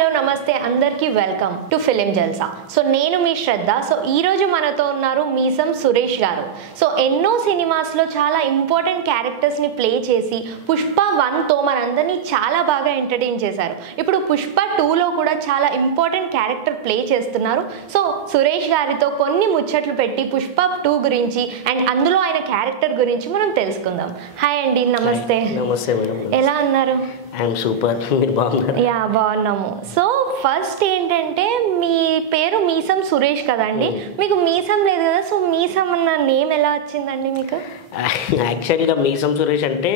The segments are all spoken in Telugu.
హలో నమస్తే అందరికీ welcome to film Jalsa. So నేను మీ శ్రద్ధ. సో ఈరోజు మనతో ఉన్నారు మీసం సురేష్ గారు. సో ఎన్నో సినిమాస్లో చాలా ఇంపార్టెంట్ క్యారెక్టర్స్ని ప్లే చేసి పుష్ప 1తో మనందరినీ చాలా బాగా ఎంటర్టైన్ చేశారు. ఇప్పుడు పుష్ప 2లో కూడా చాలా ఇంపార్టెంట్ క్యారెక్టర్ ప్లే చేస్తున్నారు. సో సురేష్ గారితో కొన్ని ముచ్చట్లు పెట్టి పుష్ప 2 గురించి అండ్ అందులో ఆయన క్యారెక్టర్ గురించి మనం తెలుసుకుందాం. హాయ్ అండి, నమస్తే. నమస్తే మేడం. ఎలా ఉన్నారు? I'm super. మీరు బాగున్నారు? యా, బాగున్నాము. సో ఫస్ట్ ఏంటంటే మీ పేరు మీసం సురేష్ కదండి, మీకు మీసం లేదు కదా, సో మీసం అన్న నేమ్ ఎలా వచ్చిందండి మీకు? యాక్చువల్గా మీసం సురేష్ అంటే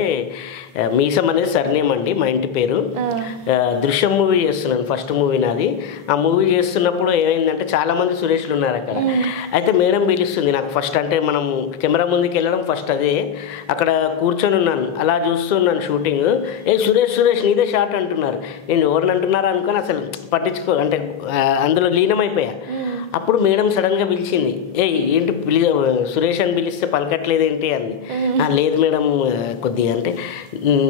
మీసం అనేది సర్నేమ్ అండి, మా ఇంటి పేరు. దృశ్యం మూవీ చేస్తున్నాను, ఫస్ట్ మూవీ నాది. ఆ మూవీ చేస్తున్నప్పుడు ఏమైందంటే చాలామంది సురేష్లు ఉన్నారు అక్కడ. అయితే మేడం పిలుస్తుంది నాకు ఫస్ట్, అంటే మనం కెమెరా ముందుకు వెళ్ళడం ఫస్ట్ అదే. అక్కడ కూర్చొని ఉన్నాను, అలా చూస్తున్నాను షూటింగ్. సురేష్ సురేష్ నీదే షాట్ అంటున్నారు. నేను ఎవరిని అంటున్నారా అనుకొని అసలు అంటే అందులో లీనమైపోయా. అప్పుడు మేడం సడన్గా పిలిచింది, ఏంటి సురేష్ అని పిలిస్తే పలకట్లేదు ఏంటి అంది. లేదు మేడం కొద్దిగా, అంటే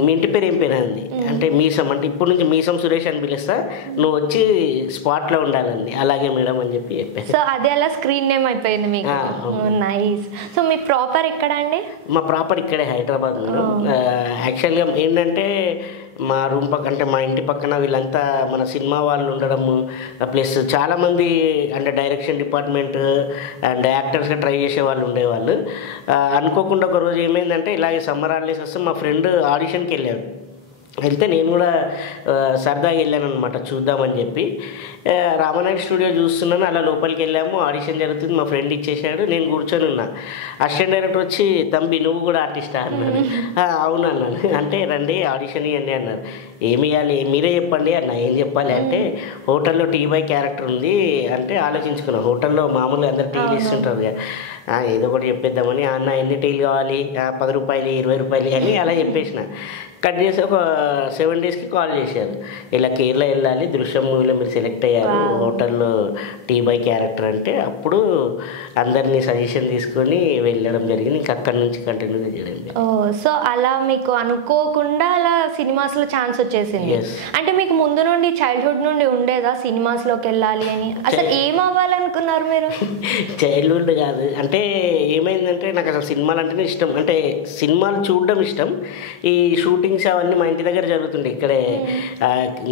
మీ ఇంటి పేరు ఏం పేరు అంది. అంటే మీసం, అంటే ఇప్పుడు నుంచి మీసం సురేష్ అని పిలుస్తా, నువ్వు వచ్చి స్పాట్లో ఉండాలండి. అలాగే మేడం అని చెప్పి చెప్పాను. సో అదే అలా స్క్రీన్ నేమ్ అయిపోయింది మీకు. నైస్. సో మీ ప్రాపర్ ఎక్కడ అండి? మా ప్రాపర్ ఇక్కడే హైదరాబాద్ మేడం. యాక్చువల్గా ఏంటంటే మా రూమ్ పక్క, అంటే మా ఇంటి పక్కన వీళ్ళంతా మన సినిమా వాళ్ళు ఉండడము, ప్లస్ చాలామంది అంటే డైరెక్షన్ డిపార్ట్మెంట్ అండ్ యాక్టర్స్గా ట్రై చేసే వాళ్ళు ఉండేవాళ్ళు. అనుకోకుండా ఒక రోజు ఏమైందంటే ఇలాగే సమ్మర్ హాలిడేస్ వస్తే మా ఫ్రెండ్ ఆడిషన్కి వెళ్ళాడు. వెళ్తే నేను కూడా సరదాగా వెళ్ళాను అనమాట, చూద్దామని చెప్పి. రామనాయుడు స్టూడియో చూస్తున్నాను, అలా లోపలికి వెళ్ళాము. ఆడిషన్ జరుగుతుంది, మా ఫ్రెండ్ ఇచ్చేసాడు, నేను కూర్చొని ఉన్నా. అసిస్టెంట్ డైరెక్టర్ వచ్చి, తంబి నువ్వు కూడా ఆర్టిస్టా అన్నాడు. అవును అన్నాను. అంటే రండి ఆడిషన్ ఇవ్వండి అన్నారు. ఏమి ఇవ్వాలి మీరే చెప్పండి అన్న. ఏం చెప్పాలి అంటే, హోటల్లో టీ బాయ్ క్యారెక్టర్ ఉంది అంటే ఆలోచించుకున్నాను. హోటల్లో మామూలుగా అందరు టీలు ఇస్తుంటారు కదా, ఏదో ఒకటి చెప్పేద్దామని. అన్న ఎన్ని టీలు కావాలి, 10 రూపాయలు 20 రూపాయలు అని అలా చెప్పేసిన. కట్ చేసి ఒక 7 డేస్కి కాల్ చేశారు, ఇలా కేరళ వెళ్ళాలి, దృశ్యం మూవీలో మీరు సెలెక్ట్ అయ్యారు హోటల్లో టీ బాయ్ క్యారెక్టర్ అంటే. అప్పుడు అందరినీ సజెషన్ తీసుకొని వెళ్ళడం జరిగింది. ఇంకా అక్కడి నుంచి కంటిన్యూ చేయడం. సో అలా మీకు అనుకోకుండా అలా సినిమాస్లో ఛాన్స్ వచ్చేసింది. అంటే మీకు ముందు నుండి చైల్డ్హుడ్ నుండి ఉండేదా సినిమాస్లోకి వెళ్ళాలి అని? అసలు ఏం అవ్వాలనుకున్నారు మీరు? చైల్డ్హుడ్ కాదు, అంటే ఏమైందంటే నాకు అసలు సినిమాలు అంటేనే ఇష్టం. అంటే సినిమాలు చూడడం ఇష్టం. ఈ షూటింగ్స్ అవన్నీ మా ఇంటి దగ్గర జరుగుతుండే. ఇక్కడే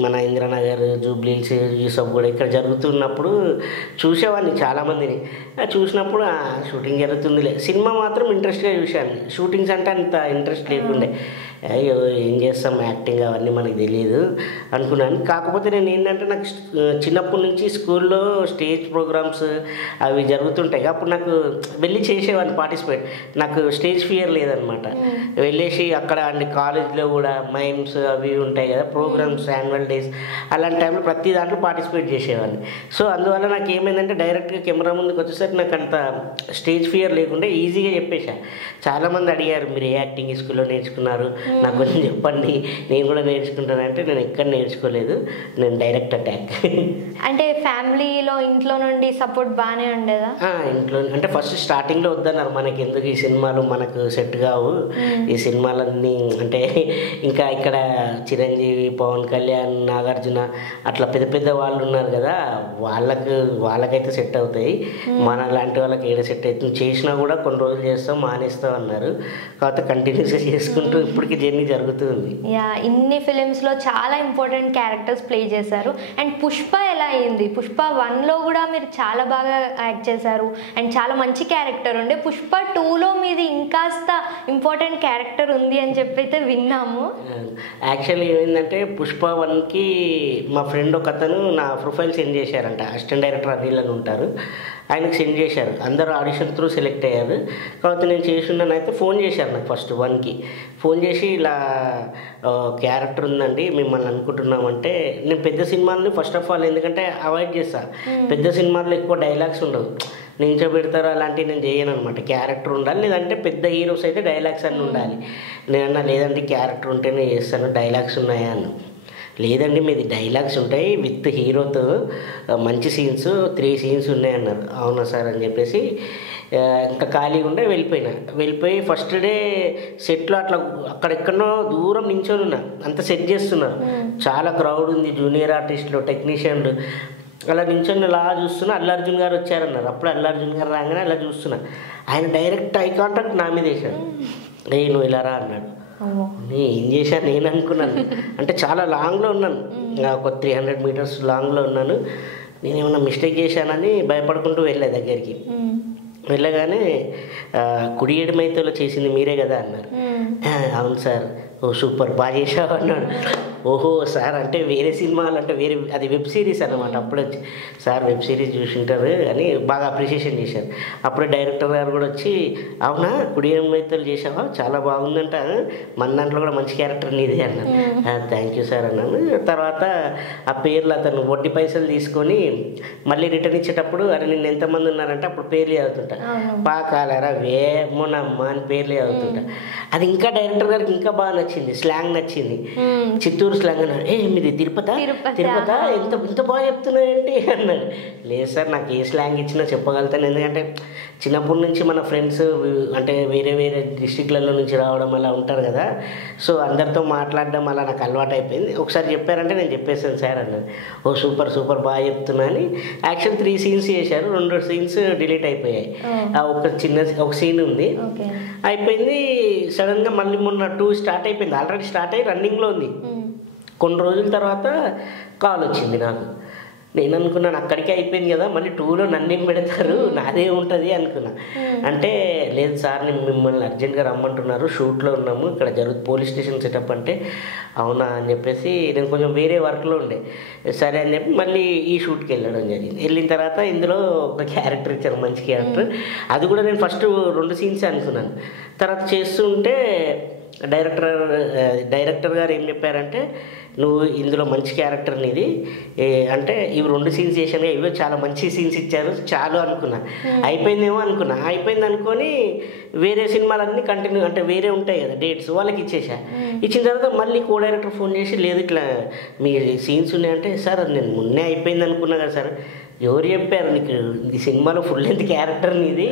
మన ఇంద్రనగర్, జూబ్లీహిల్స్, యూసఫ్ కూడా ఇక్కడ జరుగుతున్నప్పుడు చూసేవాడిని చాలామందిని. చూసినప్పుడు షూటింగ్ జరుగుతుందిలే, సినిమా మాత్రం ఇంట్రెస్ట్గా చూశాను. షూటింగ్స్ అంటే అంత ఇంట్రెస్ట్ లేకుండే. అయ్యో ఏం చేస్తాం, యాక్టింగ్ అవన్నీ మనకు తెలియదు అనుకున్నాను. కాకపోతే నేను ఏంటంటే నాకు చిన్నప్పటి నుంచి స్కూల్లో స్టేజ్ ప్రోగ్రామ్స్ అవి జరుగుతుంటాయి. అప్పుడు నాకు వెళ్ళి చేసేవాడిని పార్టిసిపేట్. నాకు స్టేజ్ ఫియర్ లేదనమాట. వెళ్ళేసి అక్కడ అండ్ కాలేజ్లో కూడా మైమ్స్ అవి ఉంటాయి కదా, ప్రోగ్రామ్స్, యాన్యువల్ డేస్, అలాంటి టైంలో ప్రతి దాంట్లో పార్టిసిపేట్ చేసేవాడిని. సో అందువల్ల నాకు ఏమైందంటే డైరెక్ట్గా కెమెరా ముందుకు వచ్చేసరికి నాకు అంత స్టేజ్ ఫియర్ లేకుండా ఈజీగా చెప్పేసా. చాలామంది అడిగారు, మీరు ఏ యాక్టింగ్ స్కూల్లో నేర్చుకున్నారు, నాకు కొంచెం చెప్పండి, నేను కూడా నేర్చుకుంటాను అంటే నేను ఎక్కడ నేర్చుకోలేదు, నేను డైరెక్ట్ అటాక్. అంటే ఫ్యామిలీలో ఇంట్లో నుండి సపోర్ట్ బాగానే ఉండేదా? ఇంట్లో అంటే ఫస్ట్ స్టార్టింగ్లో వద్దన్నారు, మనకి ఎందుకు ఈ సినిమాలు, మనకు సెట్ కావు ఈ సినిమాలన్నీ. అంటే ఇంకా ఇక్కడ చిరంజీవి, పవన్ కళ్యాణ్, నాగార్జున అట్లా పెద్ద పెద్ద వాళ్ళు ఉన్నారు కదా, వాళ్ళకైతే సెట్ అవుతాయి, మన లాంటి వాళ్ళకి ఏడ సెట్ అవుతుంది, చేసినా కూడా కొన్ని రోజులు చేస్తాం మానేస్తాం అన్నారు. కాకపోతే కంటిన్యూస్గా చేసుకుంటూ ఇప్పటికి జర్నీ జరుగుతుంది. యా, ఇన్ని ఫిలిమ్స్లో చాలా ఇంపార్టెంట్ క్యారెక్టర్స్ ప్లే చేశారు. అండ్ పుష్ప ఎలా అయింది? పుష్ప 1లో కూడా మీరు చాలా బాగా యాక్ట్ చేశారు అండ్ చాలా మంచి క్యారెక్టర్ ఉండే. పుష్ప 2లో మీది ఇంకాస్త ఇంపార్టెంట్ క్యారెక్టర్ ఉంది అని చెప్పి అయితే విన్నాము. యాక్చువల్లీ ఏమైందంటే పుష్ప 1కి మా ఫ్రెండ్ ఒక అతను నా ప్రొఫైల్ సెండ్ చేశారంట. అసిస్టెంట్ డైరెక్టర్ అనిల్ అని ఉంటారు, ఆయనకు సెండ్ చేశారు. అందరూ ఆడిషన్ త్రూ సెలెక్ట్ అయ్యారు. కాబట్టి నేను చేస్తున్నాను. అయితే ఫోన్ చేశారు నాకు ఫస్ట్ 1కి ఫోన్ చేసి, ఇలా క్యారెక్టర్ ఉందండి మిమ్మల్ని అనుకుంటున్నామంటే. నేను పెద్ద సినిమాలని ఫస్ట్ ఆఫ్ ఆల్ ఎందుకంటే అవాయిడ్ చేస్తాను. పెద్ద సినిమాల్లో ఎక్కువ డైలాగ్స్ ఉండవు, నించోబెడతారు, అలాంటివి నేను చేయను అనమాట. క్యారెక్టర్ ఉండాలి, లేదంటే పెద్ద హీరోస్ అయితే డైలాగ్స్ అన్నీ ఉండాలి. నేనన్నా లేదంటే క్యారెక్టర్ ఉంటేనే చేస్తాను, డైలాగ్స్ ఉన్నాయా అన్న. లేదండి మీది డైలాగ్స్ ఉంటాయి విత్ హీరోతో మంచి సీన్స్ 3 సీన్స్ ఉన్నాయన్నారు. అవునా సార్ అని చెప్పేసి ఇంకా ఖాళీగా ఉండే వెళ్ళిపోయి ఫస్ట్ డే సెట్లో అట్లా అక్కడెక్కడో దూరం నించొని ఉన్నా, అంత సెట్ చేస్తున్నారు, చాలా క్రౌడ్ ఉంది, జూనియర్ ఆర్టిస్టులు టెక్నీషియన్లు, అలా నించొని అలా చూస్తున్నా. అల్లు అర్జున్ గారు వచ్చారన్నారు. అప్పుడు అల్లు అర్జున్ గారు రాగానే అలా చూస్తున్నా, ఆయన డైరెక్ట్ ఐ కాంటాక్ట్ నా మీద వేశాడు. నువ్వు ఇలా రా అన్నాడు. నేను ఏం చేశాను నేను అనుకున్నాను, అంటే చాలా లాంగ్లో ఉన్నాను, ఒక 300 మీటర్స్ లాంగ్లో ఉన్నాను. నేను ఏమన్నా మిస్టేక్ చేశానని భయపడుకుంటూ వెళ్ళా దగ్గరికి. వెళ్ళగానే కుడి ఎడమైతేలో చేసింది మీరే కదా అన్నారు. అవును సార్. ఓ సూపర్ బాగా చేసావు అన్నాడు. ఓహో సార్ అంటే వేరే సినిమాలు అంటే వేరే అది వెబ్ సిరీస్ అనమాట. అప్పుడే వచ్చి సార్ వెబ్ సిరీస్ చూసింటారు అని బాగా అప్రిషియేషన్ చేశారు. అప్పుడే డైరెక్టర్ గారు కూడా వచ్చి అవునా కుడి ఎడమైతేలు చేసావా చాలా బాగుందంట, మన దాంట్లో కూడా మంచి క్యారెక్టర్ నీదే అన్నారు. థ్యాంక్ యూ సార్ అన్నాను. తర్వాత ఆ పేర్లు అతను వడ్డీ పైసలు తీసుకొని మళ్ళీ రిటర్న్ ఇచ్చేటప్పుడు అరే నిన్న ఎంతమంది ఉన్నారంటే అప్పుడు పేర్లు చదువుతుంటా, పాకాలరా వేమోనమ్మ అని పేర్లు చదువుతుంటా. అది ఇంకా డైరెక్టర్ గారికి ఇంకా బాగా నచ్చింది, స్లాంగ్ నచ్చింది, చిత్తూరు స్లాంగ్ అన్నాడు. మీది తిరుపతి ఇంత బాగా చెప్తున్నాయండి అన్నాడు. లేదు సార్ నాకు ఏ స్లాంగ్ ఇచ్చినా చెప్పగలుగుతాను, ఎందుకంటే చిన్నప్పటి నుంచి మన ఫ్రెండ్స్ అంటే వేరే వేరే డిస్ట్రిక్ట్లలో నుంచి రావడం అలా ఉంటారు కదా, సో అందరితో మాట్లాడడం అలా నాకు అలవాటు అయిపోయింది. ఒకసారి చెప్పారంటే నేను చెప్పేసాను సార్ అన్నాడు. ఓ సూపర్ బాగా చెప్తున్నా అని. యాక్షన్ 3 సీన్స్ చేశారు, 2 సీన్స్ డిలీట్ అయిపోయాయి. ఒక సీన్ ఉంది అయిపోయింది. సడన్గా మళ్ళీ మొన్న 2 స్టార్ట్ అయిపోయింది, ఆల్రెడీ స్టార్ట్ అయ్యి రన్నింగ్లో ఉంది. కొన్ని రోజుల తర్వాత కాల్ వచ్చింది నాకు. నేను అనుకున్నాను అక్కడికే అయిపోయింది కదా, మళ్ళీ 2లో నన్నేం పెడతారు, నాదే ఉంటుంది అనుకున్నా. అంటే లేదు సార్ నేను మిమ్మల్ని అర్జెంట్గా రమ్మంటున్నారు, షూట్లో ఉన్నాము, ఇక్కడ పోలీస్ స్టేషన్ సెటప్ అంటే అవునా అని చెప్పేసి నేను కొంచెం వేరే వర్క్లో ఉండే. సరే అని చెప్పి మళ్ళీ ఈ షూట్కి వెళ్ళడం జరిగింది. వెళ్ళిన తర్వాత ఇందులో ఒక క్యారెక్టర్ ఇచ్చారు, మంచి క్యారెక్టర్. అది కూడా నేను ఫస్ట్ 2 సీన్స్ అనుకున్నాను. తర్వాత చేస్తుంటే డైరెక్టర్ గారు ఏం చెప్పారంటే నువ్వు ఇందులో మంచి క్యారెక్టర్ నీది అంటే ఇవి 2 సీన్స్ చేశాను, ఇవే చాలా మంచి సీన్స్ ఇచ్చారు చాలు అనుకున్నా. అయిపోయిందేమో అనుకున్నా. అయిపోయింది అనుకొని వేరే సినిమాలన్నీ కంటిన్యూ అంటే వేరే ఉంటాయి కదా డేట్స్ వాళ్ళకి ఇచ్చేసా. ఇచ్చిన తర్వాత మళ్ళీ కో డైరెక్టర్ ఫోన్ చేసి లేదు ఇట్లా మీ సీన్స్ ఉన్నాయంటే సార్ అది నేను మొన్నే అయిపోయింది అనుకున్నా కదా సార్. ఎవరు చెప్పారు నీకు ఈ సినిమాలో ఫుల్ లెంత్ క్యారెక్టర్ నీది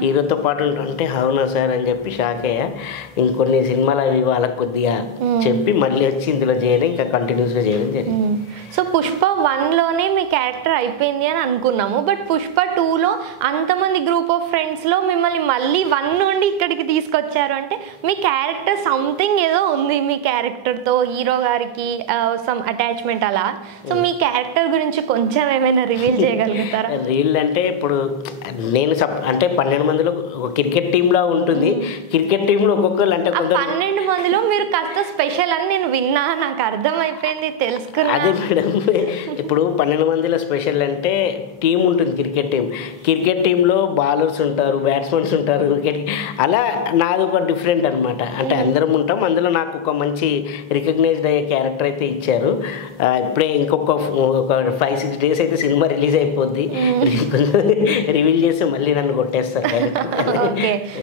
హీరోతో పాటు అంటే అవునా సార్ అని చెప్పి షాక్ అయ్యా. ఇంకొన్ని సినిమాలు అవి వాళ్ళకి కొద్దిగా చెప్పి మళ్ళీ వచ్చి ఇందులో చేయడం ఇంకా కంటిన్యూస్గా చేయడం జరిగింది. సో పుష్ప 1లోనే మీ క్యారెక్టర్ అయిపోయింది అని అనుకున్నాము, బట్ పుష్ప 2లో అంతమంది గ్రూప్ ఆఫ్ ఫ్రెండ్స్లో మిమ్మల్ని మళ్ళీ 1 నుండి ఇక్కడికి తీసుకొచ్చారు అంటే మీ క్యారెక్టర్ సంథింగ్ ఏదో ఉంది మీ క్యారెక్టర్తో హీరో గారికి సమ్ అటాచ్మెంట్ అలా. సో మీ క్యారెక్టర్ గురించి కొంచెం ఏమైనా రివీల్ చేయగలుగుతారా? రీల్ అంటే ఇప్పుడు నేను అంటే 12 మందిలో ఒక క్రికెట్ టీంలో ఉంటుంది. క్రికెట్ టీంలో ఒక్కొక్కరు అంటే 12 మందిలో మీరు కాస్త స్పెషల్ అని నేను విన్నా, నాకు అర్థమైపోయింది, తెలుసుకున్నా. అదే మేడం ఇప్పుడు 12 మందిలో స్పెషల్ అంటే టీం ఉంటుంది క్రికెట్ టీంలో బౌలర్స్ ఉంటారు, బ్యాట్స్మెన్స్ ఉంటారు, అలా నాది ఒక డిఫరెంట్ అనమాట. అంటే అందరం ఉంటాం, అందులో నాకు ఒక మంచి రికగ్నైజ్డ్ అయ్యే క్యారెక్టర్ అయితే ఇచ్చారు. ఇప్పుడే ఇంకొక 5-6 డేస్ అయితే సినిమా రిలీజ్ అయిపోద్ది, రివీల్ చేసి మళ్ళీ నన్ను కొట్టేస్తారు.